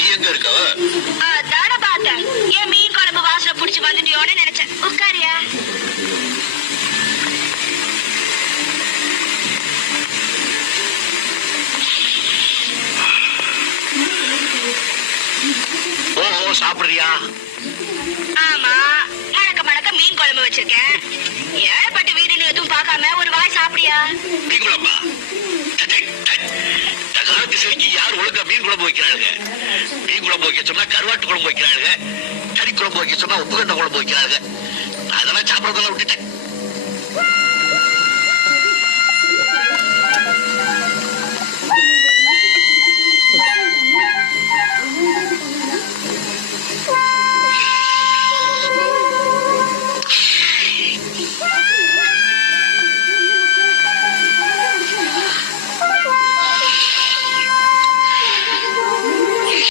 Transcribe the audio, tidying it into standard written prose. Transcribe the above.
நீ எங்க இருக்க? தாட பார்த்தேன். என் மீன் குழம்பு வாசனை புடிச்சு வந்துட்டியோன்னு நினைச்சேன். உட்காரியா? ஓ சாப்பிடுறியா? ஆமா, மணக்க மணக்க மீன் குழம்பு வச்சிருக்கேன். ஏழப்பட்டு வீடுன்னு எதுவும் பார்க்காம ஒரு வாய் சாப்பிடியா? மீன் குழம்பா? காலத்து சரிக்கு யார் ஒழுங்கா மீன் குழம்பு வைக்கிறாளுங்க? மீன் குழம்பு வைக்க சொன்னா கருவாட்டு குழம்பு வைக்கிறாளுங்க, கறி குழம்பு வைக்க சொன்னா உப்புகண்ட குழம்பு வைக்கிறாளுங்க. அதெல்லாம் சாப்பிடறதெல்லாம் விட்டுட்டேன்.